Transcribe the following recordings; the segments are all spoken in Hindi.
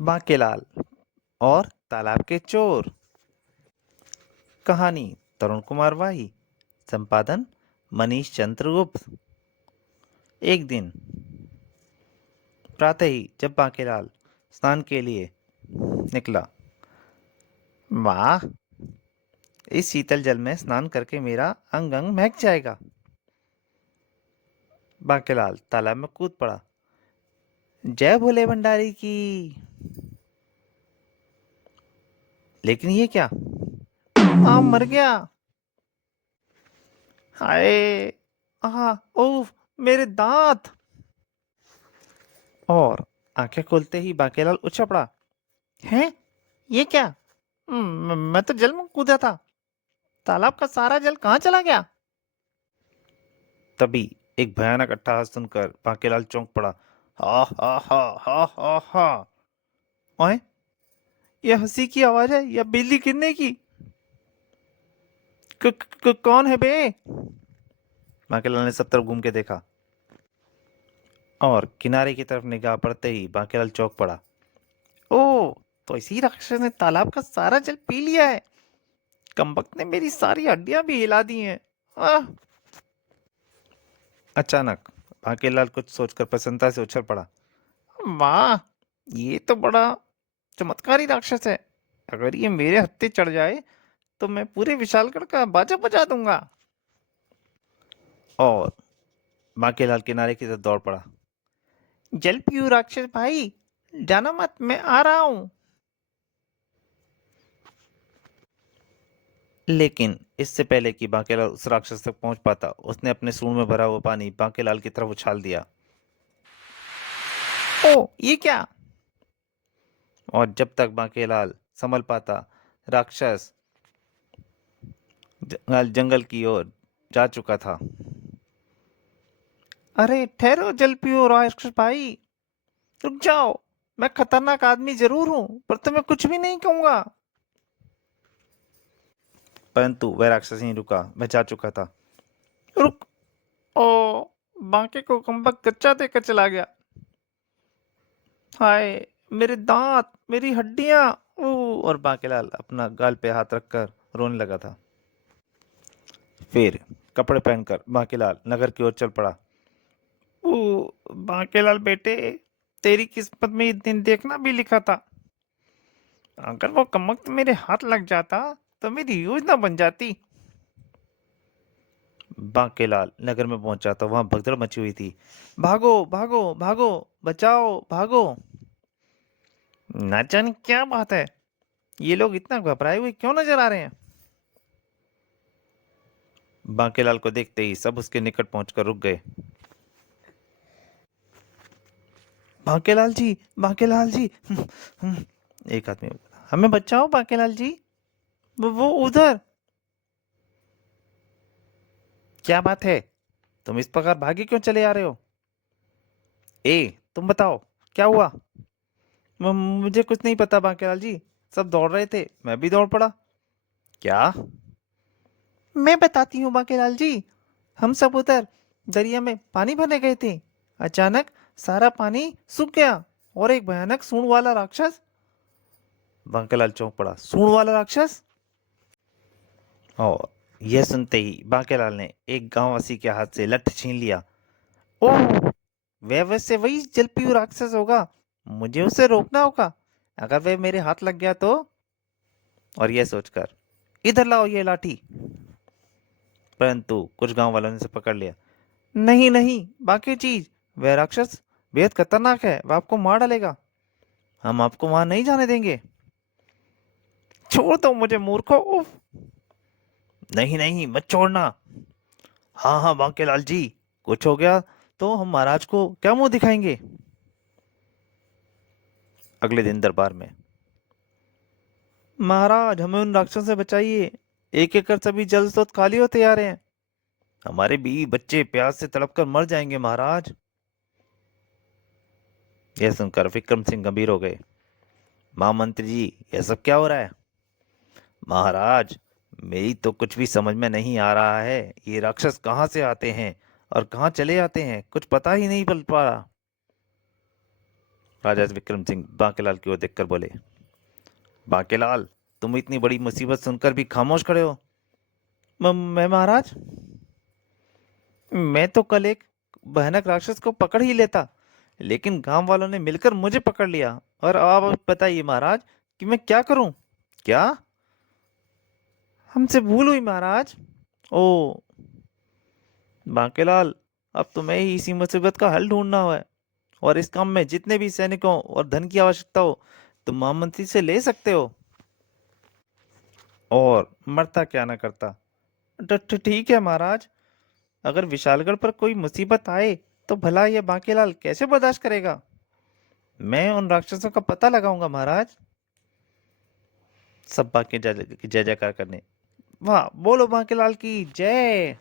बांकेलाल और तालाब के चोर। कहानी तरुण कुमार वाही। संपादन मनीष चंद्रगुप्त। एक दिन प्रातः ही जब बांकेलाल स्नान के लिए निकला, वाह, इस शीतल जल में स्नान करके मेरा अंग अंग महक जाएगा। बांकेलाल तालाब में कूद पड़ा। जय भोले भंडारी की। लेकिन ये क्या, मर गया। हाय, आह, ओह, मेरे दांत। और आंखें खोलते ही बांकेलाल उछल पड़ा। हैं, ये क्या? मैं तो जल में कूदा था। तालाब का सारा जल कहाँ चला गया? तभी एक भयानक अट्टहास सुनकर बांकेलाल चौंक पड़ा। हा हा हा हा हा हा। ओए, ये हंसी की आवाज है या बिजली गिरने की? कौन है बे? बांकेलाल ने सब तरफ घूम के देखा और किनारे की तरफ निगाह पड़ते ही बांकेलाल चौंक पड़ा। ओ, तो इसी राक्षस ने तालाब का सारा जल पी लिया है। कमबख्त ने मेरी सारी हड्डियां भी हिला दी हैं। आह! अचानक बांकेलाल कुछ सोचकर प्रसन्नता से उछल पड़ा। वाह, ये तो बड़ा चमत्कारी राक्षस है। अगर ये मेरे हत्थे चढ़ जाए तो मैं पूरे विशालगढ़ का बाजा बजा दूंगा। और बांकेलाल किनारे की तरफ दौड़ पड़ा। जल पियो राक्षस भाई, जाना मत, मैं आ रहा हूं। लेकिन इससे पहले कि बांकेलाल उस राक्षस तक पहुंच पाता, उसने अपने सूंड में भरा हुआ पानी बांकेलाल की तरफ उछाल दिया। ओ, ये क्या? और जब तक बांकेलाल संभल पाता, राक्षस जंगल की ओर जा चुका था। अरे ठहरो जल पियो राक्षस भाई, रुक जाओ। मैं खतरनाक आदमी जरूर हूं, पर तुम्हें कुछ भी नहीं कहूंगा। परंतु वह राक्षस नहीं रुका, वह जा चुका था। रुक। ओ, बांके को कम्बख्त कच्चा देकर चला गया। हाय, मेरे दांत, मेरी हड्डियां। ओ, और बांकेलाल अपना गाल पे हाथ रखकर रोने लगा था। फिर कपड़े पहनकर बांकेलाल नगर की ओर चल पड़ा। ओ, बांकेलाल बेटे, तेरी किस्मत में ये दिन देखना भी लिखा था। अगर वो कमख्त मेरे हाथ लग जाता तो मेरी योजना बन जाती। बांकेलाल नगर में पहुंचा तो वहां भगदड़ मची हुई थी। भागो भागो भागो, बचाओ भागो। ना जाने क्या बात है, ये लोग इतना घबराए हुए क्यों नजर आ रहे हैं? बांकेलाल को देखते ही सब उसके निकट पहुंचकर रुक गए। बांकेलाल जी, बांकेलाल जी, एक आदमी बोला, हमें बचाओ बांकेलाल जी। वो उधर। क्या बात है, तुम इस प्रकार भागे क्यों चले आ रहे हो? ए, तुम बताओ, क्या हुआ? मुझे कुछ नहीं पता बांकेलाल जी, सब दौड़ रहे थे, मैं भी दौड़ पड़ा। क्या? मैं बताती हूँ बांकेलाल जी। हम सब उधर दरिया में पानी भरने गए थे। अचानक सारा पानी सूख गया और एक भयानक सूंड वाला राक्षस। बांकेलाल चौंक पड़ा। सूंड वाला राक्षस? और यह सुनते ही बांकेलाल ने एक गांववासी के हाथ से लठ छीन लिया। ओह, वह वैसे वही जलपीयू राक्षस होगा। मुझे उसे रोकना होगा। अगर वह मेरे हाथ लग गया तो। और यह सोचकर, इधर लाओ ये लाठी। परंतु कुछ गांव वालों ने उसे पकड़ लिया। नहीं नहीं, बाकी चीज, वह राक्षस बेहद खतरनाक है, वह आपको मार डालेगा। हम आपको वहां नहीं जाने देंगे। छोड़ दो मुझे मूर्खो, उफ। नहीं नहीं, मत छोड़ना। हाँ हाँ बांकेलाल जी, कुछ हो गया तो हम महाराज को क्या मुंह दिखाएंगे? अगले दिन दरबार में, महाराज हमें उन राक्षसों से बचाइए। एक एक कर सभी जल स्रोत खाली होते आ रहे हैं। हमारे बीवी बच्चे प्यास से तड़प कर मर जाएंगे महाराज। यह सुनकर विक्रम सिंह गंभीर हो गए। महामंत्री जी, यह सब क्या हो रहा है? महाराज, मेरी तो कुछ भी समझ में नहीं आ रहा है। ये राक्षस कहाँ से आते हैं और कहाँ चले जाते हैं, कुछ पता ही नहीं चल पा रहा। राजा विक्रम सिंह बांकेलाल की ओर देखकर बोले। बांकेलाल, तुम इतनी बड़ी मुसीबत सुनकर भी खामोश खड़े हो। मैं महाराज, मैं तो कल एक भयानक राक्षस को पकड़ ही लेता, लेकिन गांव वालों ने मिलकर मुझे पकड़ लिया। और अब आप बताइए महाराज कि मैं क्या करूं। क्या? हमसे भूल हुई महाराज। ओ बांकेलाल, अब तुम्हें ही इसी मुसीबत का हल ढूंढना है, और इस काम में जितने भी सैनिकों और धन की आवश्यकता हो तुम महामंत्री से ले सकते हो। और मरता क्या ना करता। ठीक है महाराज, अगर विशालगढ़ पर कोई मुसीबत आए तो भला यह बांकेलाल कैसे बर्दाश्त करेगा। मैं उन राक्षसों का पता लगाऊंगा महाराज। सब बांके जय जयकार करने। वाह, बोलो बांकेलाल की जय।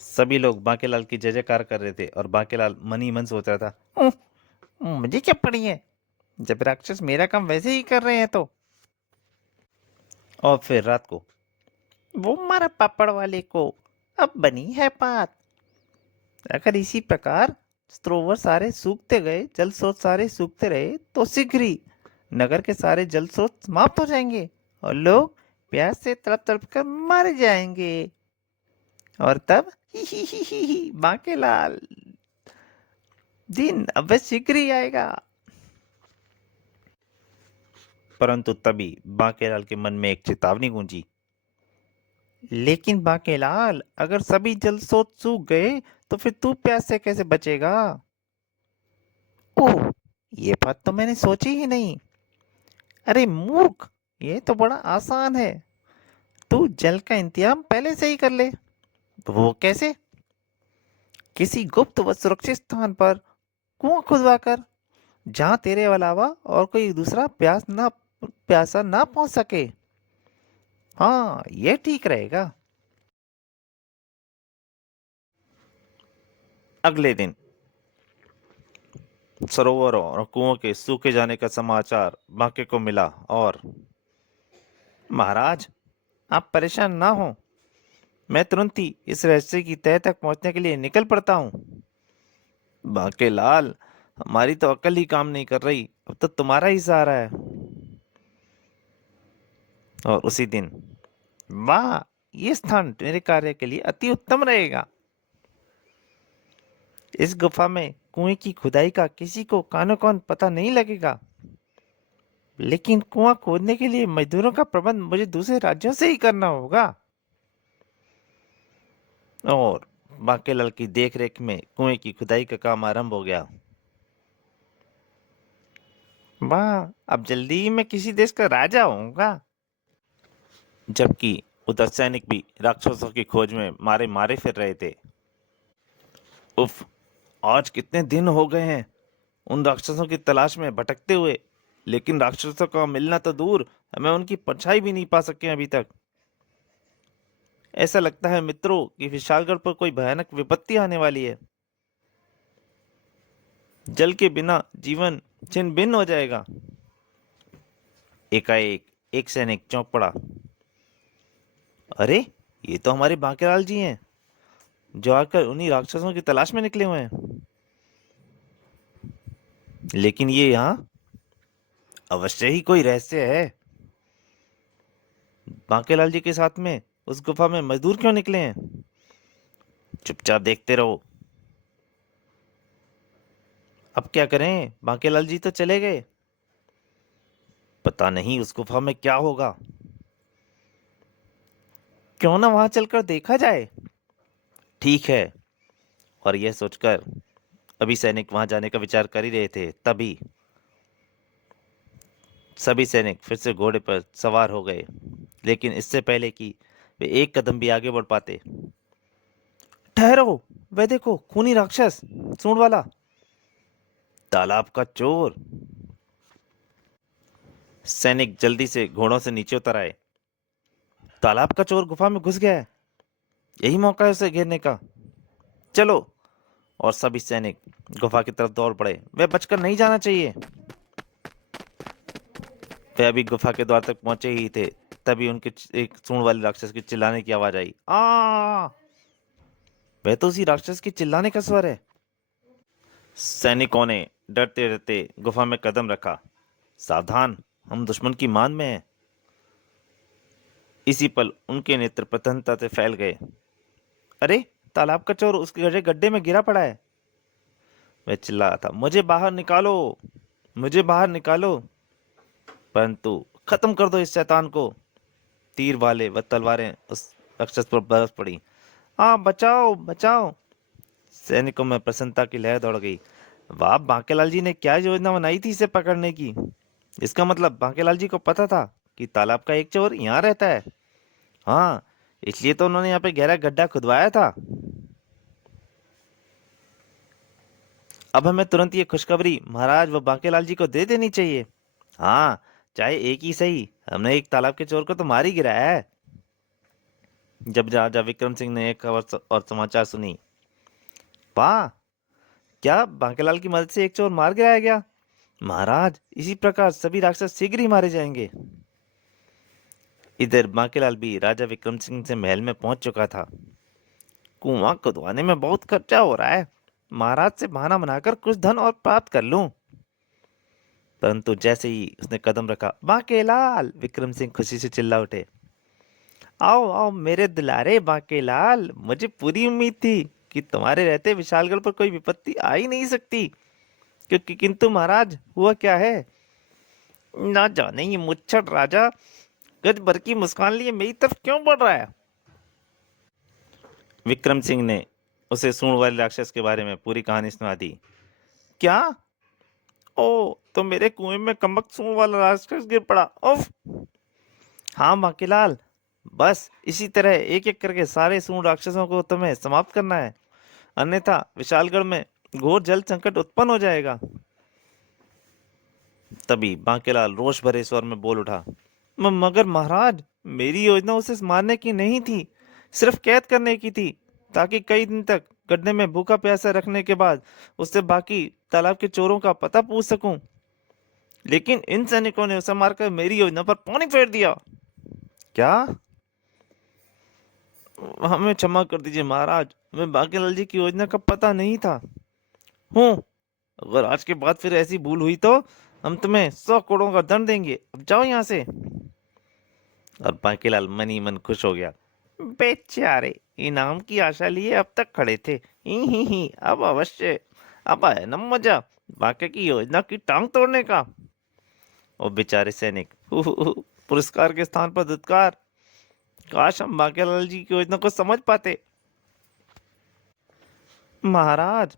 सभी लोग बांकेलाल की जय जयकार कर रहे थे और बांकेलाल मन ही मन सोच रहा था, मुझे क्या पड़ी है, जब राक्षस मेरा काम वैसे ही कर रहे हैं तो। और फिर रात को वो मारा पापड़ वाले को, अब बनी है बात। अगर इसी प्रकार सरोवर सारे सूखते गए, जल स्रोत सारे सूखते रहे तो शीघ्र ही नगर के सारे जल स्रोत समाप्त हो जाएंगे और लोग प्यास से तड़प तड़प कर मर जाएंगे। और तब ही बांकेलाल दिन अब शीघ्र ही आएगा। परंतु तभी बांकेलाल के मन में एक चेतावनी गूंजी। लेकिन बांकेलाल, अगर सभी जल स्रोत सूख गए तो फिर तू प्यास से कैसे बचेगा। ओह, ये बात तो मैंने सोची ही नहीं। अरे मूर्ख, ये तो बड़ा आसान है। तू जल का इंतजाम पहले से ही कर ले। वो कैसे? किसी गुप्त व सुरक्षित स्थान पर कुआं खुदवाकर, जहां तेरे अलावा और कोई दूसरा प्यासा ना पहुंच सके। हाँ, ये ठीक रहेगा। अगले दिन सरोवरों और कुओं के सूखे जाने का समाचार बांके को मिला। और महाराज, आप परेशान ना हो, मैं तुरंत ही इस रहस्य की तह तक पहुंचने के लिए निकल पड़ता हूँ। बांकेलाल, हमारी तो अकल ही काम नहीं कर रही, अब तो तुम्हारा ही सहारा है। और उसी दिन, वाह, ये स्थान मेरे कार्य के लिए अति उत्तम रहेगा। इस गुफा में कुएं की खुदाई का किसी को कानो कान पता नहीं लगेगा, लेकिन कुआं खोदने के लिए मजदूरों का प्रबंध मुझे दूसरे राज्यों से ही करना होगा। और बांकेलाल की देखरेख में कुएं की खुदाई का काम आरंभ हो गया। वाह, अब जल्दी ही मैं किसी देश का राजा होऊंगा। जबकि उधर सैनिक भी राक्षसों की खोज में मारे मारे फिर रहे थे। उफ, आज कितने दिन हो गए हैं उन राक्षसों की तलाश में भटकते हुए, लेकिन राक्षसों का मिलना तो दूर, हमें उनकी परछाई भी नहीं पा सके अभी तक। ऐसा लगता है मित्रों कि विशालगढ़ पर कोई भयानक विपत्ति आने वाली है। जल के बिना जीवन छिन्न भिन्न हो जाएगा। एकाएक एक सैनिक चौंक पड़ा। अरे, ये तो हमारे बांकेलाल जी हैं, जो आकर उन्हीं राक्षसों की तलाश में निकले हुए हैं। लेकिन ये यहाँ अवश्य ही कोई रहस्य है। बांकेलाल जी के साथ में उस गुफा में मजदूर क्यों निकले हैं? चुपचाप देखते रहो। अब क्या करें, बांकेलाल जी तो चले गए, पता नहीं उस गुफा में क्या होगा। क्यों ना वहां चलकर देखा जाए। ठीक है। और यह सोचकर अभी सैनिक वहां जाने का विचार कर ही रहे थे, तभी सभी सैनिक फिर से घोड़े पर सवार हो गए। लेकिन इससे पहले कि वे एक कदम भी आगे बढ़ पाते, ठहरो, वह देखो खूनी राक्षस, सूंड वाला, तालाब का चोर। सैनिक जल्दी से घोड़ों से नीचे उतर आए। तालाब का चोर गुफा में घुस गया है, यही मौका है उसे घेरने का। चलो। और सभी सैनिक गुफा की तरफ दौड़ पड़े। वे बचकर नहीं जाना चाहिए। वे अभी गुफा के द्वार तक पहुंचे ही थे, तभी उनके एक सूंड वाले राक्षस की चिल्लाने की आवाज आई। आ वह तो उसी राक्षस के चिल्लाने का स्वर है। सैनिकों ने डरते डरते गुफा में कदम रखा। सावधान, हम दुश्मन की मान में हैं। इसी पल उनके नेत्र प्रसन्नता से फैल गए। अरे, तालाब का चोर उस गहरे गड्ढे में गिरा पड़ा है। वह चिल्ला रहा था, मुझे बाहर निकालो, मुझे बाहर निकालो। परंतु खत्म कर दो इस शैतान को। तीर वाले व तलवारें उस राक्षस पर बरस पड़ी। हाँ, बचाओ बचाओ। सैनिकों में प्रसन्नता की लहर दौड़ गई। वाह, बांकेलाल जी ने क्या योजना बनाई थी इसे पकड़ने की। इसका मतलब बांकेलाल जी को पता था कि तालाब का एक चोर यहाँ रहता है। हाँ, इसलिए तो उन्होंने यहाँ पे गहरा गड्ढा खुदवाया था। अब हमें तुरंत ये खुशखबरी महाराज व बांकेलाल जी को दे देनी चाहिए। हाँ, चाहे एक ही सही, हमने एक तालाब के चोर को तो मार ही गिराया है। जब राजा विक्रम सिंह ने एक खबर और समाचार सुनी, वाह, क्या बांकेलाल की मदद से एक चोर मार गिराया गया। महाराज, इसी प्रकार सभी राक्षस शीघ्र ही मारे जाएंगे। इधर बांकेलाल भी राजा विक्रम सिंह से महल में पहुंच चुका था। कुआं खुदवाने में बहुत खर्चा हो रहा है, महाराज से बहाना बनाकर कुछ धन और प्राप्त कर लूं। परंतु जैसे ही उसने कदम रखा, बांकेलाल, विक्रम सिंह खुशी से चिल्ला उठे। आओ आओ मेरे दुलारे बांकेलाल, मुझे पूरी उम्मीद थी कि तुम्हारे रहते विशालगढ़ पर कोई विपत्ति आ ही नहीं सकती। क्योंकि किंतु महाराज, हुआ क्या है। ना जाने ये मुच्छड़ राजा गज भर की मुस्कान लिए मेरी तरफ क्यों बढ़ रहा है। विक्रम सिंह ने उसे सूंड वाले राक्षस के बारे में पूरी कहानी सुना दी। क्या? ओ, तो मेरे कुएं में कमबख्त सूंड वाला राक्षस गिर पड़ा। उफ। हाँ बांकीलाल, बस इसी तरह एक एक करके सारे सूंड राक्षसों को तुम्हें समाप्त करना है, अन्यथा विशालगढ़ में घोर जल संकट उत्पन्न हो जाएगा। तभी बांकीलाल रोष भरे स्वर में बोल उठा, मगर महाराज, मेरी योजना उसे मारने की नहीं थी, सिर्फ कैद करने की थी, ताकि कई दिन तक गड्ढे में भूखा प्यासा रखने के बाद उससे बाकी तालाब के चोरों का पता पूछ सकूं। लेकिन इन सैनिकों ने उसे मारकर मेरी योजना पर पानी फेर दिया। क्या? हमें क्षमा कर दीजिए महाराज, हमें बांकीलाल जी की योजना का पता नहीं था। हूँ, अगर आज के बाद फिर ऐसी भूल हुई तो हम तुम्हें 100 करोड़ का दंड देंगे। अब जाओ यहाँ से। और बांकीलाल मन ही मन खुश हो गया। बेचारे, इनाम की आशा लिए अब तक खड़े थे। ही, अब अवश्य, अब आया न मजा बाकी की योजना की टांग तोड़ने का। और बेचारे सैनिक, पुरस्कार के स्थान पर धुतकार। काश हम बांकीलाल जी की योजना को समझ पाते। महाराज,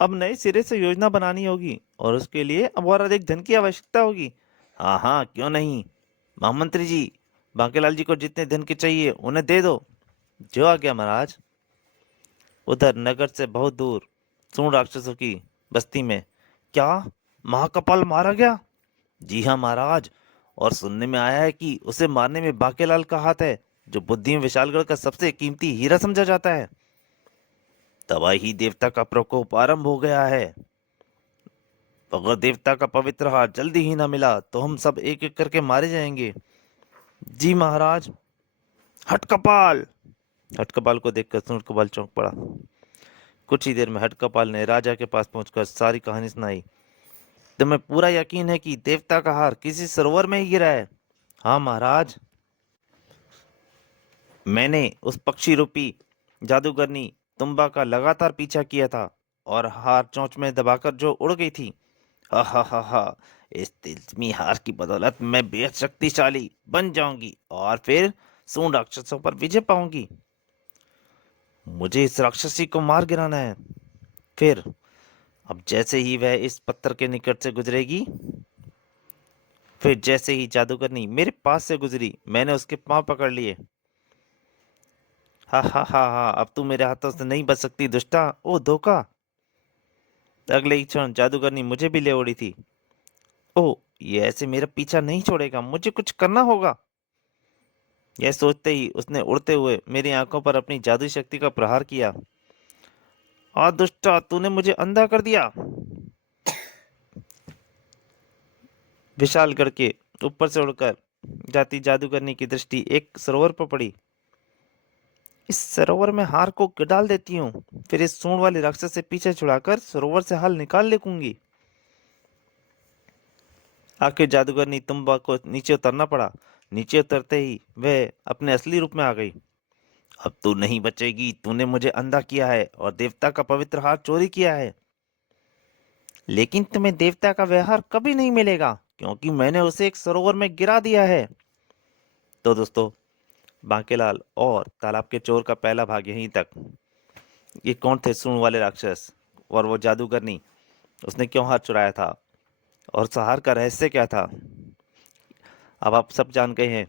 अब नए सिरे से योजना बनानी होगी और उसके लिए अब और अधिक धन की आवश्यकता होगी। हाँ हाँ, क्यों नहीं। महामंत्री जी, बांकीलाल जी को जितने धन के चाहिए उन्हें दे दो। जो आ गया महाराज। उधर नगर से बहुत दूर सूंड राक्षसों की बस्ती में, क्या महाकपाल मारा गया? जी हाँ महाराज, और सुनने में आया है कि उसे मारने में बांकेलाल का हाथ है, जो बुद्धि में विशालगढ़ का सबसे कीमती हीरा समझा जाता है। तबाही देवता का प्रकोप आरंभ हो गया है। अगर देवता का पवित्र हाथ जल्दी ही न मिला तो हम सब एक एक करके मारे जाएंगे। जी महाराज। हटकपाल। हटकपाल को देखकर सूंदकपाल चौंक पड़ा। कुछ ही देर में हटकपाल ने राजा के पास पहुंचकर सारी कहानी सुनाई। तुम्हें पूरा यकीन है कि देवता का हार किसी सरोवर में ही गिरा है? हाँ महाराज, मैंने उस पक्षी रूपी जादूगरनी तुम्बा का लगातार पीछा किया था और हार चोंच में दबाकर जो उड़ गई थी। हा हा हा हा, इस तिलस्मी हार की बदौलत मैं बेहद शक्तिशाली बन जाऊंगी और फिर सूंड राक्षसों पर विजय पाऊंगी। मुझे इस राक्षसी को मार गिराना है। फिर अब जैसे ही वह इस पत्थर के निकट से गुजरेगी, फिर जैसे ही जादूगरनी मेरे पास से गुजरी, मैंने उसके पांव पकड़ लिए। हा हा हा हा, अब तू मेरे हाथों से नहीं बच सकती दुष्टा। ओ धोखा। अगले ही क्षण जादूगरनी मुझे भी ले उड़ी थी। ओह, ये ऐसे मेरा पीछा नहीं छोड़ेगा, मुझे कुछ करना होगा। यह सोचते ही उसने उड़ते हुए मेरी आंखों पर अपनी जादुई शक्ति का प्रहार किया। आ दुष्टा, तूने मुझे अंधा कर दिया। विशालगढ़ के ऊपर से उड़कर जाती जादूगरनी की दृष्टि एक सरोवर पर पड़ी। इस सरोवर में हार को डाल देती हूँ, फिर इस सूंड वाले राक्षस से पीछे छुड़ाकर सरोवर से हाल निकाल लेूंगी। आखिर जादूगरनी तुम्बा को नीचे उतरना पड़ा। नीचे उतरते ही वह अपने असली रूप में आ गई। अब तू नहीं बचेगी, तूने मुझे अंधा किया है और देवता का पवित्र हार चोरी किया है। लेकिन तुम्हें देवता का व्यवहार कभी नहीं मिलेगा, क्योंकि मैंने उसे एक सरोवर में गिरा दिया है। तो दोस्तों, बांकेलाल और तालाब के चोर का पहला भाग यहीं तक। ये कौन थे सूंड वाले राक्षस और वो जादूगरनी, उसने क्यों हाथ चुराया था और उस हार का रहस्य क्या था। अब आप सब जान गए हैं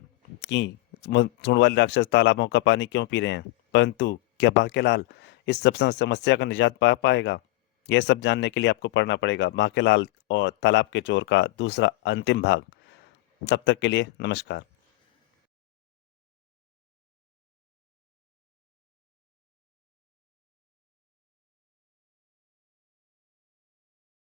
कि सूंड वाले राक्षस तालाबों का पानी क्यों पी रहे हैं। परंतु क्या बांकेलाल इस सब समस्या का निजात पा पाएगा? यह सब जानने के लिए आपको पढ़ना पड़ेगा बांकेलाल और तालाब के चोर का दूसरा अंतिम भाग। तब तक के लिए नमस्कार।